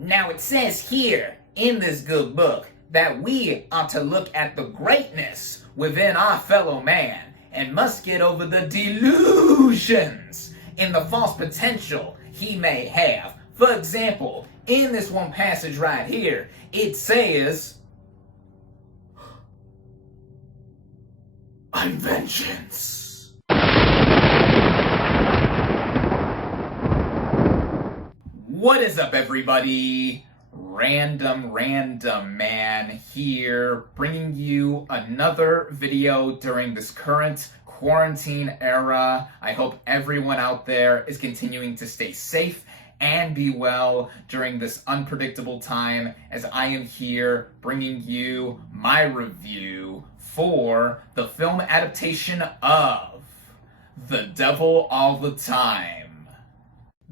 Now it says here in this good book that we ought to look at the greatness within our fellow man and must get over the delusions in the false potential he may have. For example, in this one passage right here, it says, "I'm vengeance." What is up, everybody? RandomRandomMan here, bringing you another video during this current quarantine era. I hope everyone out there is continuing to stay safe and be well during this unpredictable time, as I am here bringing you my review for the film adaptation of The Devil All the Time.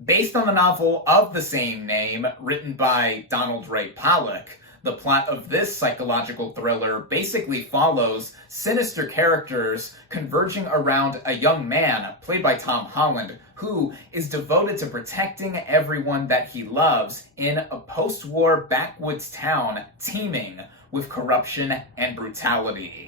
Based on the novel of the same name, written by Donald Ray Pollock, the plot of this psychological thriller basically follows sinister characters converging around a young man, played by Tom Holland, who is devoted to protecting everyone that he loves in a post-war backwoods town teeming with corruption and brutality.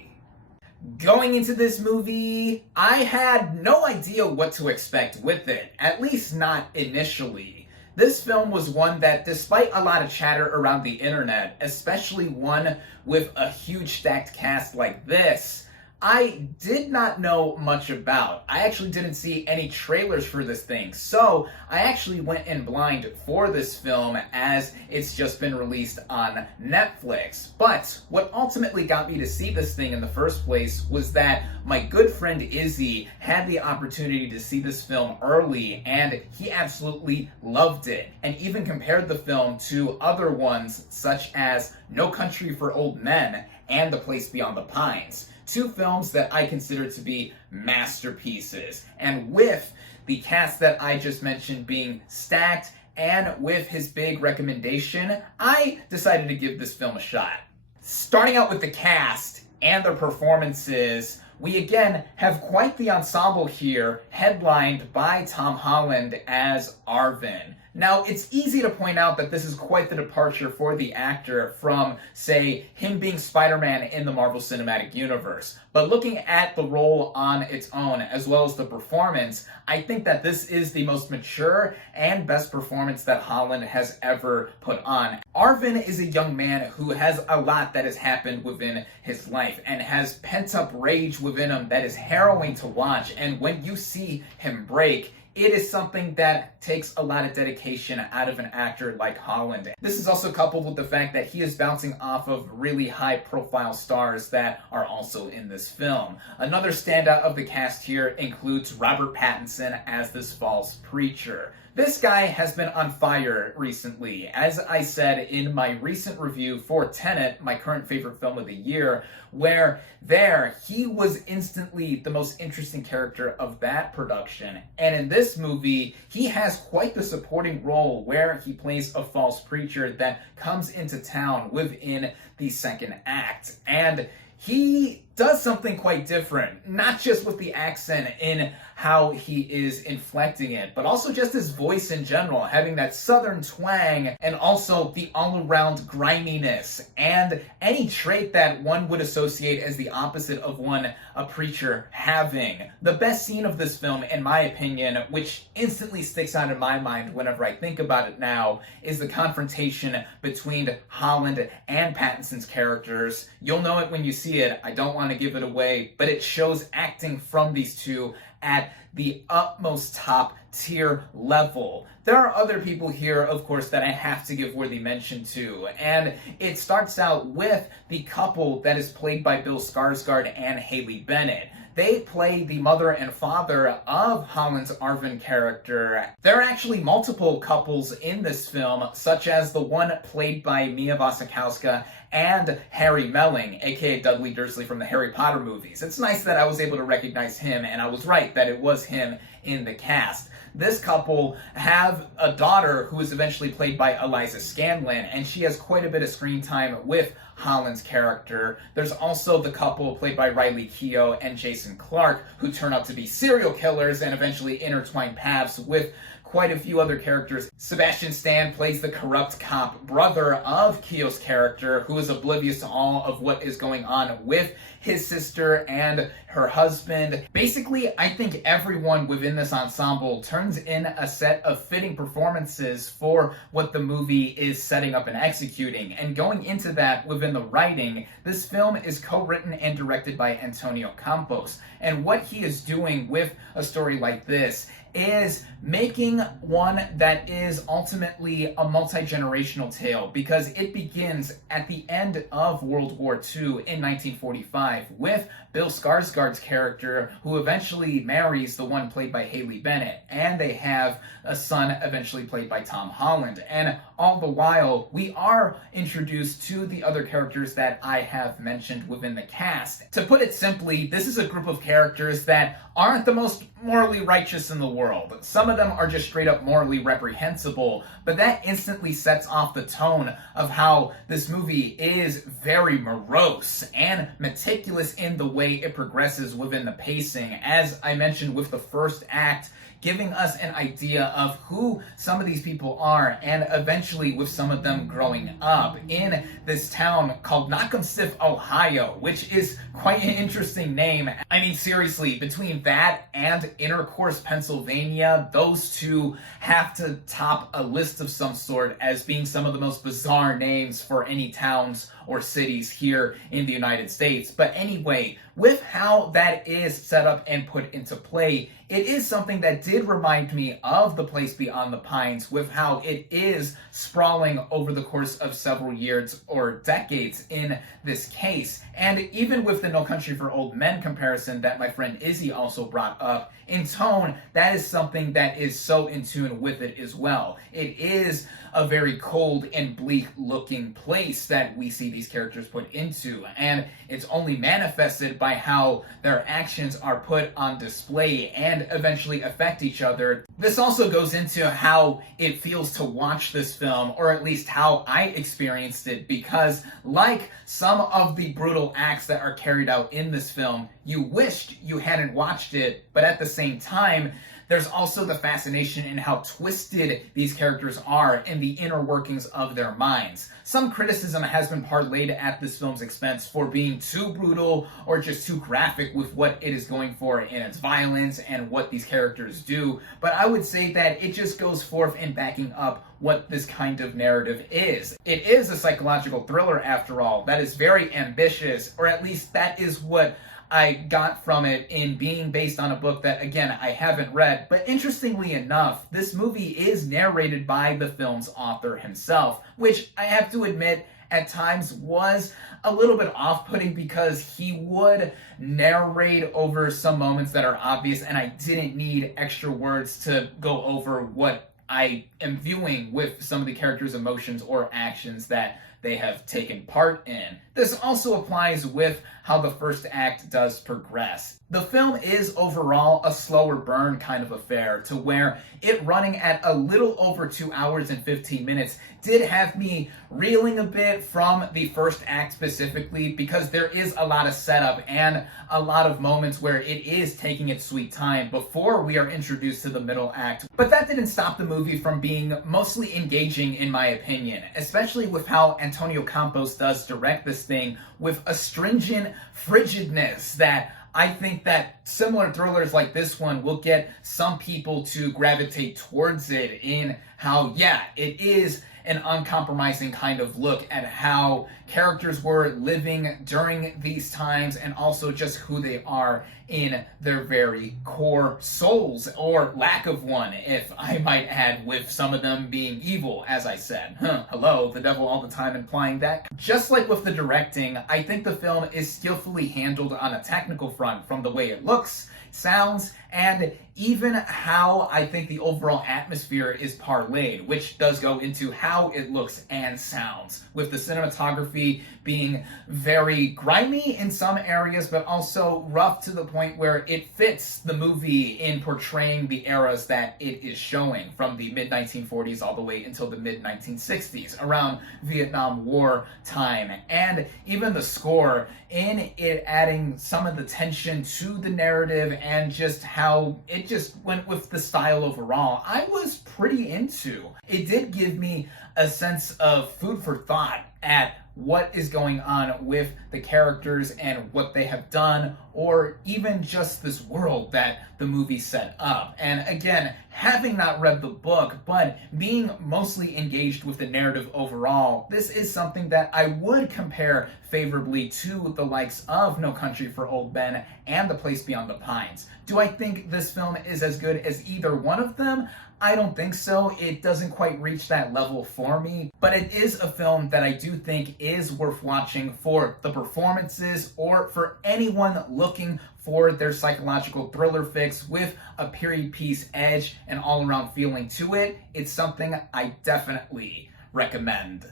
Going into this movie, I had no idea what to expect with it, at least not initially. This film was one that, despite a lot of chatter around the internet, especially one with a huge stacked cast like this, I did not know much about. I actually didn't see any trailers for this thing, so I actually went in blind for this film as it's just been released on Netflix. But what ultimately got me to see this thing in the first place was that my good friend Izzy had the opportunity to see this film early, and he absolutely loved it, and even compared the film to other ones such as No Country for Old Men and The Place Beyond the Pines. Two films that I consider to be masterpieces. And with the cast that I just mentioned being stacked, and with his big recommendation, I decided to give this film a shot. Starting out with the cast and their performances, we again have quite the ensemble here, headlined by Tom Holland as Arvin. Now, it's easy to point out that this is quite the departure for the actor from, say, him being Spider-Man in the Marvel Cinematic Universe. But looking at the role on its own, as well as the performance, I think that this is the most mature and best performance that Holland has ever put on. Arvin is a young man who has a lot that has happened within his life and has pent-up rage within him that is harrowing to watch. And when you see him break, it is something that takes a lot of dedication out of an actor like Holland. This is also coupled with the fact that he is bouncing off of really high-profile stars that are also in this film. Another standout of the cast here includes Robert Pattinson as this false preacher. This guy has been on fire recently. As I said in my recent review for Tenet, my current favorite film of the year, where there he was instantly the most interesting character of that production. And in this movie, he has quite the supporting role where he plays a false preacher that comes into town within the second act. And he does something quite different, not just with the accent in how he is inflecting it, but also just his voice in general, having that southern twang, and also the all-around griminess, and any trait that one would associate as the opposite of one a preacher having. The best scene of this film, in my opinion, which instantly sticks out in my mind whenever I think about it now, is the confrontation between Holland and Pattinson's characters. You'll know it when you see it. I don't want to give it away, but it shows acting from these two at the utmost top tier level. There are other people here, of course, that I have to give worthy mention to, and it starts out with the couple that is played by Bill Skarsgård and Haley Bennett. They play the mother and father of Holland's Arvin character. There are actually multiple couples in this film, such as the one played by Mia Wasikowska and Harry Melling, aka Dudley Dursley from the Harry Potter movies. It's nice that I was able to recognize him, and I was right that it was him in the cast. This couple have a daughter who is eventually played by Eliza Scanlon, and she has quite a bit of screen time with Holland's character. There's also the couple played by Riley Keough and Jason Clarke, who turn out to be serial killers and eventually intertwine paths with quite a few other characters. Sebastian Stan plays the corrupt cop brother of Keogh's character, who is oblivious to all of what is going on with his sister and her husband. Basically, I think everyone within this ensemble turns in a set of fitting performances for what the movie is setting up and executing. And going into that within the writing, this film is co-written and directed by Antonio Campos. And what he is doing with a story like this is making one that is ultimately a multi-generational tale, because it begins at the end of World War II in 1945 with Bill Skarsgård's character, who eventually marries the one played by Haley Bennett, and they have a son eventually played by Tom Holland. And all the while, we are introduced to the other characters that I have mentioned within the cast. To put it simply, this is a group of characters that aren't the most morally righteous in the world. Some of them are just straight up morally reprehensible, but that instantly sets off the tone of how this movie is very morose and meticulous in the way it progresses within the pacing. As I mentioned with the first act, giving us an idea of who some of these people are, and eventually with some of them growing up in this town called Knockemstiff, Ohio, which is quite an interesting name. I mean, seriously, between that and Intercourse, Pennsylvania, those two have to top a list of some sort as being some of the most bizarre names for any towns or cities here in the United States. But anyway, with how that is set up and put into play, it is something that did remind me of The Place Beyond the Pines, with how it is sprawling over the course of several years or decades in this case. And even with the No Country for Old Men comparison that my friend Izzy also brought up, in tone, that is something that is so in tune with it as well. It is a very cold and bleak looking place that we see these characters put into, and it's only manifested by how their actions are put on display and eventually affect each other. This also goes into how it feels to watch this film, or at least how I experienced it, because like some of the brutal acts that are carried out in this film, you wished you hadn't watched it, but at the same time, there's also the fascination in how twisted these characters are in the inner workings of their minds. Some criticism has been parlayed at this film's expense for being too brutal or just too graphic with what it is going for in its violence and what these characters do, but I would say that it just goes forth in backing up what this kind of narrative is. It is a psychological thriller, after all, that is very ambitious, or at least that is what I got from it in being based on a book that, again, I haven't read. But interestingly enough, this movie is narrated by the film's author himself, which I have to admit at times was a little bit off-putting, because he would narrate over some moments that are obvious, and I didn't need extra words to go over what I am viewing with some of the characters' emotions or actions that they have taken part in. This also applies with how the first act does progress. The film is overall a slower burn kind of affair, to where it running at a little over 2 hours and 15 minutes did have me reeling a bit from the first act specifically, because there is a lot of setup and a lot of moments where it is taking its sweet time before we are introduced to the middle act. But that didn't stop the movie from being mostly engaging, in my opinion, especially with how Antonio Campos does direct this thing with a stringent frigidness that I think that similar thrillers like this one will get some people to gravitate towards it, in how, yeah, it is an uncompromising kind of look at how characters were living during these times, and also just who they are in their very core souls, or lack of one, if I might add, with some of them being evil, as I said. Hello, the devil all the time implying that. Just like with the directing, I think the film is skillfully handled on a technical front, from the way it looks, sounds, and even how I think the overall atmosphere is parlayed, which does go into how it looks and sounds, with the cinematography being very grimy in some areas, but also rough to the point where it fits the movie in portraying the eras that it is showing, from the mid-1940s all the way until the mid-1960s, around Vietnam War time. And even the score, in it adding some of the tension to the narrative and just how it just went with the style overall, I was pretty into. It did give me a sense of food for thought at what is going on with the characters and what they have done, or even just this world that the movie set up. And again, having not read the book, but being mostly engaged with the narrative overall, this is something that I would compare favorably to the likes of No Country for Old Men and The Place Beyond the Pines. Do I think this film is as good as either one of them? I don't think so. It doesn't quite reach that level for me, but it is a film that I do think is worth watching for the performances or for anyone looking for their psychological thriller fix with a period piece edge and all-around feeling to it. It's something I definitely recommend.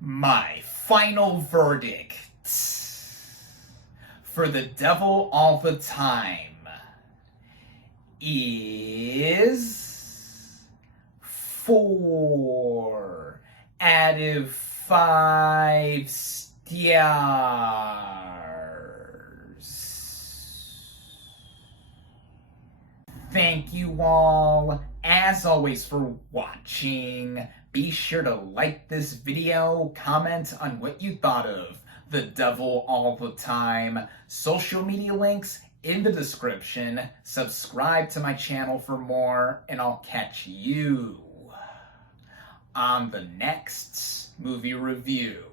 My final verdict for The Devil All the Time is 4 out of 5 stars. Thank you all, as always, for watching. Be sure to like this video, comment on what you thought of The Devil All the Time. Social media links in the description. Subscribe to my channel for more, and I'll catch you on the next movie review.